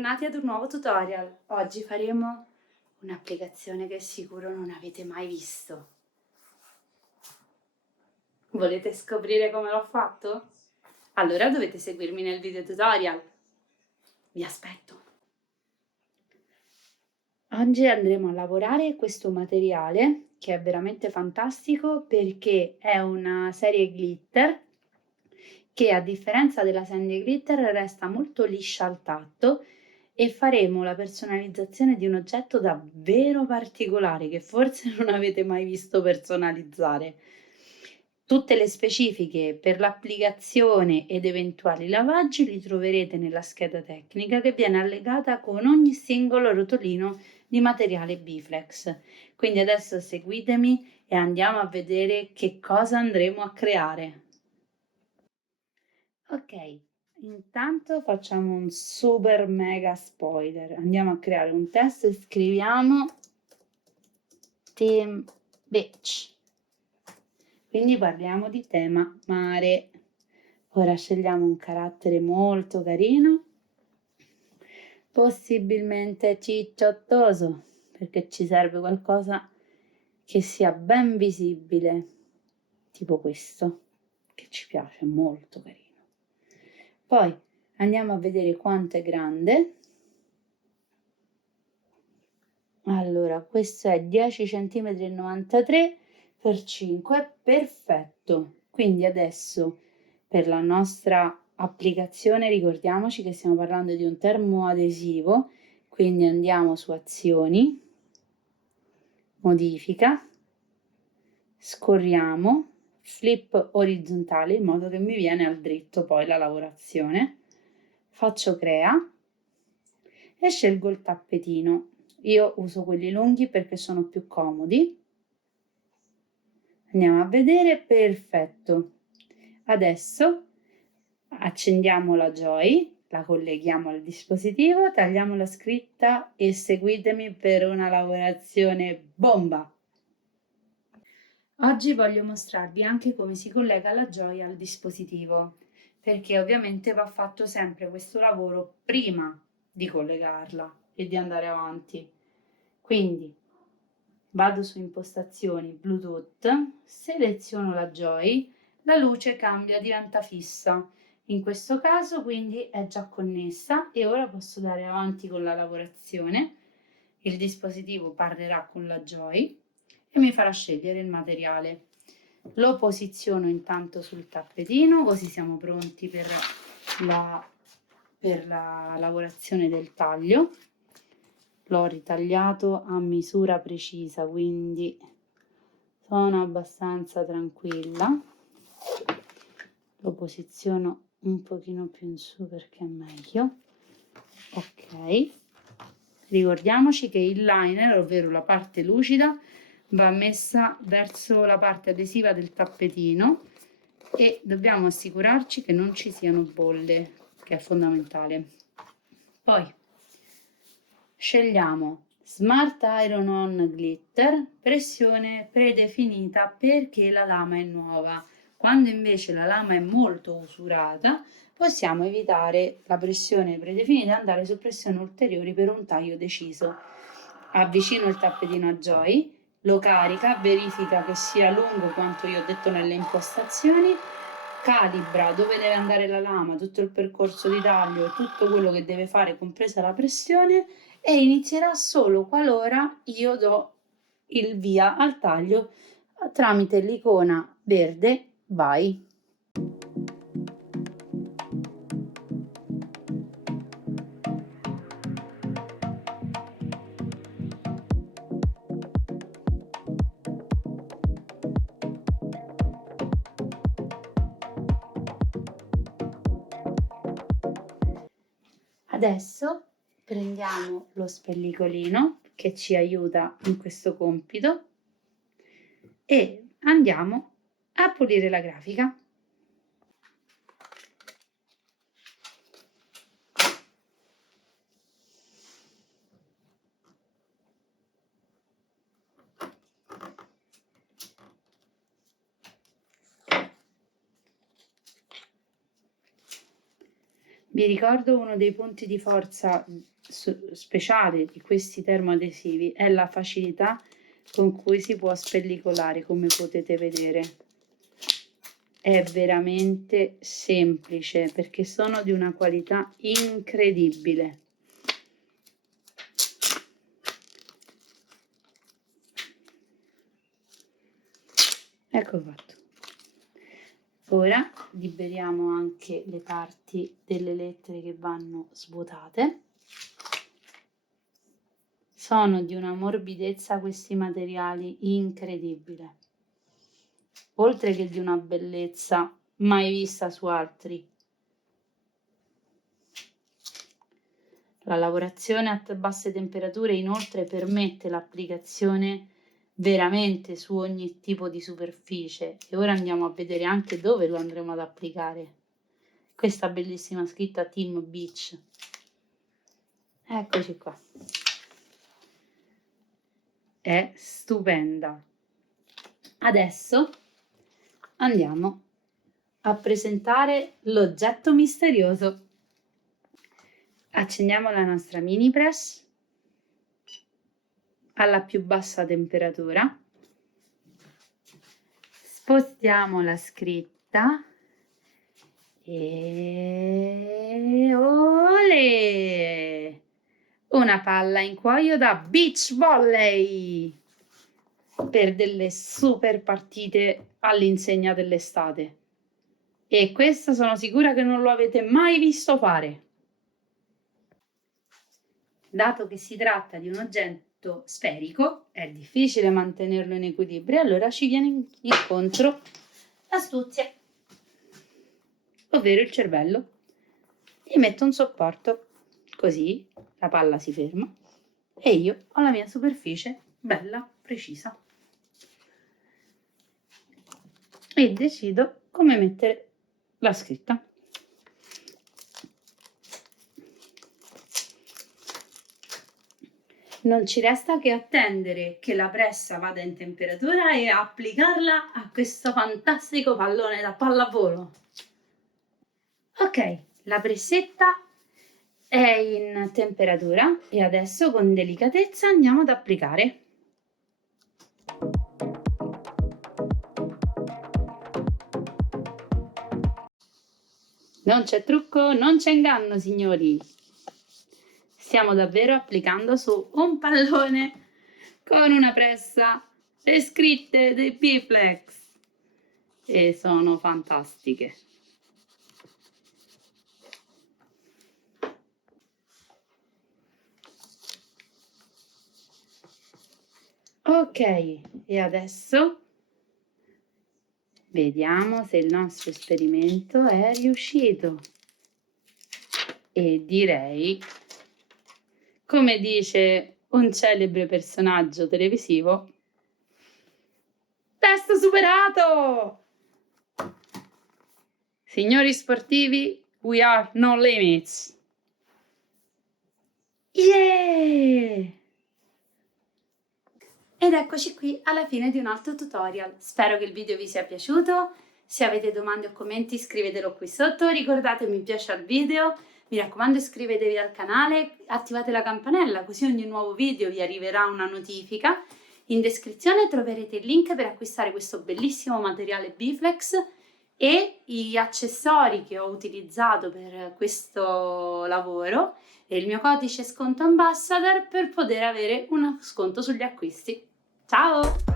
Bentornati ad un nuovo tutorial. Oggi faremo un'applicazione che sicuro non avete mai visto. Volete scoprire come l'ho fatto? Allora dovete seguirmi nel video tutorial. Vi aspetto. Oggi andremo a lavorare questo materiale che è veramente fantastico perché è una serie glitter che a differenza della serie glitter resta molto liscia al tatto e faremo la personalizzazione di un oggetto davvero particolare che forse non avete mai visto personalizzare. Tutte le specifiche per l'applicazione ed eventuali lavaggi li troverete nella scheda tecnica che viene allegata con ogni singolo rotolino di materiale Biflex. Quindi adesso seguitemi e andiamo a vedere che cosa andremo a creare. Ok, intanto facciamo un super mega spoiler. Andiamo a creare un testo e scriviamo Team Beach. Quindi parliamo di tema mare. Ora scegliamo un carattere molto carino, possibilmente cicciottoso, perché ci serve qualcosa che sia ben visibile, tipo questo, che ci piace, molto carino. Poi andiamo a vedere quanto è grande. Allora, questo è 10,93 cm per 5, perfetto. Quindi adesso per la nostra applicazione ricordiamoci che stiamo parlando di un termoadesivo, quindi andiamo su azioni, modifica, scorriamo, flip orizzontale in modo che mi viene al dritto poi la lavorazione, faccio crea e scelgo il tappetino. Io uso quelli lunghi perché sono più comodi. Andiamo a vedere, perfetto. Adesso accendiamo la Joy, la colleghiamo al dispositivo, tagliamo la scritta e seguitemi per una lavorazione bomba. Oggi voglio mostrarvi anche come si collega la Joy al dispositivo, perché ovviamente va fatto sempre questo lavoro prima di collegarla e di andare avanti. Quindi vado su impostazioni Bluetooth, seleziono la Joy, la luce cambia, diventa fissa. In questo caso quindi è già connessa e ora posso andare avanti con la lavorazione. Il dispositivo parlerà con la Joy e mi farà scegliere il materiale. Lo posiziono intanto sul tappetino, così siamo pronti per la lavorazione del taglio. L'ho ritagliato a misura precisa, quindi sono abbastanza tranquilla. Lo posiziono un pochino più in su perché è meglio. Ok, ricordiamoci che il liner, ovvero la parte lucida, va messa verso la parte adesiva del tappetino e dobbiamo assicurarci che non ci siano bolle, che è fondamentale. Poi scegliamo Smart Iron On Glitter, pressione predefinita perché la lama è nuova. Quando invece la lama è molto usurata, possiamo evitare la pressione predefinita e andare su pressioni ulteriori per un taglio deciso. Avvicino il tappetino a Joy, lo carica, verifica che sia lungo quanto io ho detto nelle impostazioni, calibra dove deve andare la lama, tutto il percorso di taglio e tutto quello che deve fare, compresa la pressione, e inizierà solo qualora io do il via al taglio tramite l'icona verde vai. Adesso prendiamo lo spellicolino che ci aiuta in questo compito e andiamo a pulire la grafica. Vi ricordo uno dei punti di forza speciale di questi termoadesivi è la facilità con cui si può spellicolare, come potete vedere. È veramente semplice perché sono di una qualità incredibile. Ecco fatto. Ora liberiamo anche le parti delle lettere che vanno svuotate. Sono di una morbidezza questi materiali incredibile, oltre che di una bellezza mai vista su altri. La lavorazione a basse temperature inoltre permette l'applicazione veramente su ogni tipo di superficie, e ora andiamo a vedere anche dove lo andremo ad applicare. Questa bellissima scritta Team Beach. Eccoci qua. È stupenda. Adesso andiamo a presentare l'oggetto misterioso. Accendiamo la nostra mini press alla più bassa temperatura, spostiamo la scritta e olè! Una palla in cuoio da beach volley per delle super partite all'insegna dell'estate. E questo sono sicura che non lo avete mai visto fare. Dato che si tratta di un oggetto sferico, è difficile mantenerlo in equilibrio, allora ci viene incontro l'astuzia, ovvero il cervello. Gli metto un supporto, così la palla si ferma e io ho la mia superficie bella precisa. E decido come mettere la scritta. Non ci resta che attendere che la pressa vada in temperatura e applicarla a questo fantastico pallone da pallavolo. Ok, la pressetta è in temperatura e adesso con delicatezza andiamo ad applicare. Non c'è trucco, non c'è inganno, signori. Stiamo davvero applicando su un pallone con una pressa le scritte dei Biflex e sono fantastiche. Ok, e adesso vediamo se il nostro esperimento è riuscito. E direi, come dice un celebre personaggio televisivo, test superato! Signori sportivi, we are no limits. Yeah! Ed eccoci qui alla fine di un altro tutorial. Spero che il video vi sia piaciuto. Se avete domande o commenti scrivetelo qui sotto. Ricordate mi piace al video. Mi raccomando, iscrivetevi al canale, attivate la campanella così ogni nuovo video vi arriverà una notifica. In descrizione troverete il link per acquistare questo bellissimo materiale Biflex e gli accessori che ho utilizzato per questo lavoro e il mio codice sconto Ambassador per poter avere uno sconto sugli acquisti. Ciao!